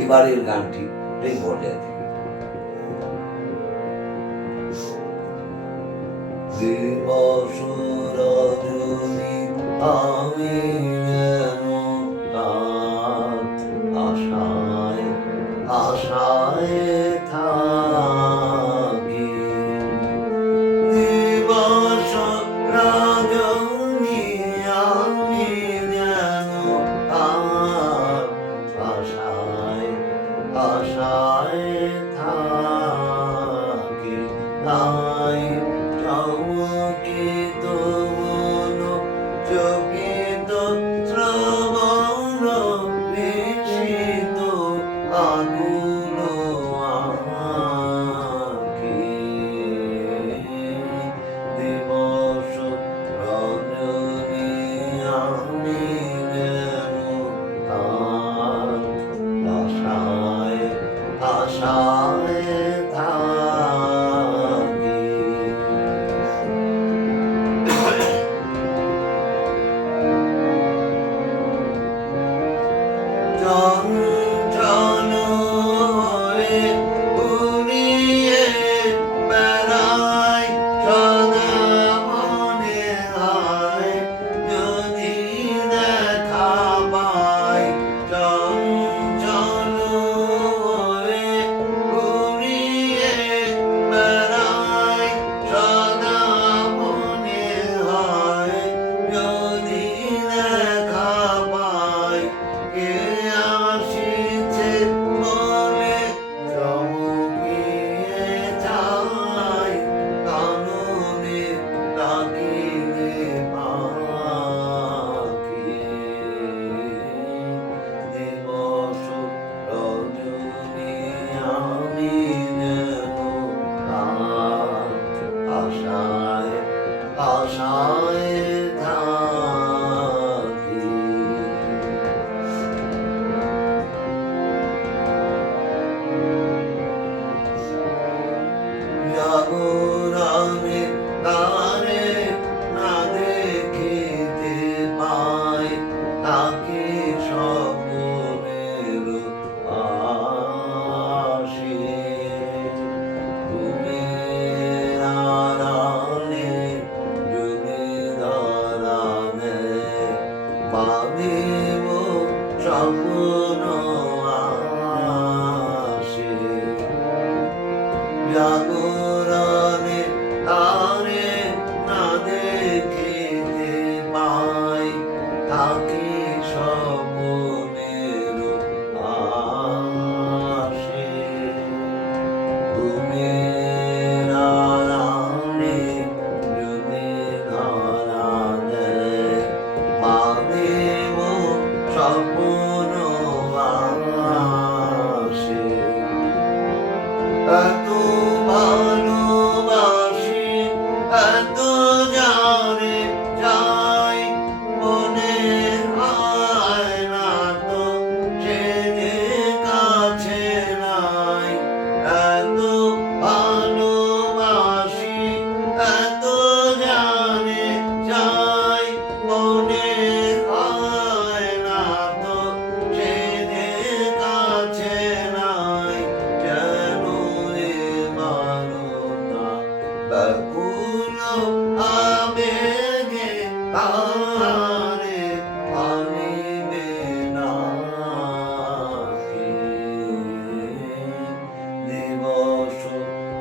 এবারের গানটি প্রেম পর্যায় থেকে। দিবস রজনী আমি যেন রাত আশায় আশায় থাকি। দিবস রজনী আমি যেন রাত আশায় আশায় থাকি। তাই চমকিত মন চকিত শ্রবণ বিস্মিত আকুল আঁখি। দিবস রজনী আমি যেন তার আশায় আশায় থাকি। চঞ্চল হয়ে উড়িয়ে বেড়াই সদা মনে হয় যদি দেখা পাই। চঞ্চল হয়ে উড়িয়ে বেড়াই সদা মনে হয় যদি দেখা পাই। কে আসিছে বলে চমকিয়ে যাই, কাননে ডাকিলে পাখি। দিবস রজনী আমি যেন তার আশায় আশায় থাকি। জাগরণে তারে না দেখিতে পাই, তাকে স্বপ্নের আসে। ঘুমের আড়ালে যদি ধরা দেয়, বাঁধিব স্বপ্ন আসে। জাগরণে তারে না দেখিতে পাই, তাকে স্বপ্নের আসে। ঘুমের আড়ালে যদি ধরা দেয়, বাঁধিব স্বপ্ন আসে। এত ভালোবাসি এত জানে যাই, মনে হয় না তো সে যে কাছে নাই। এত ভালোবাসি এত জানে যাই, মনে হয় না তো সে যে কাছে নাই। যেন এ বারতা ব্যাকুল আবেগে তারে আনিবে নাহি। দিবস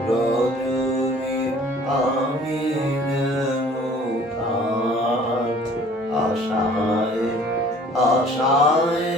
রজনী আমি যেন তার আশায় আশায়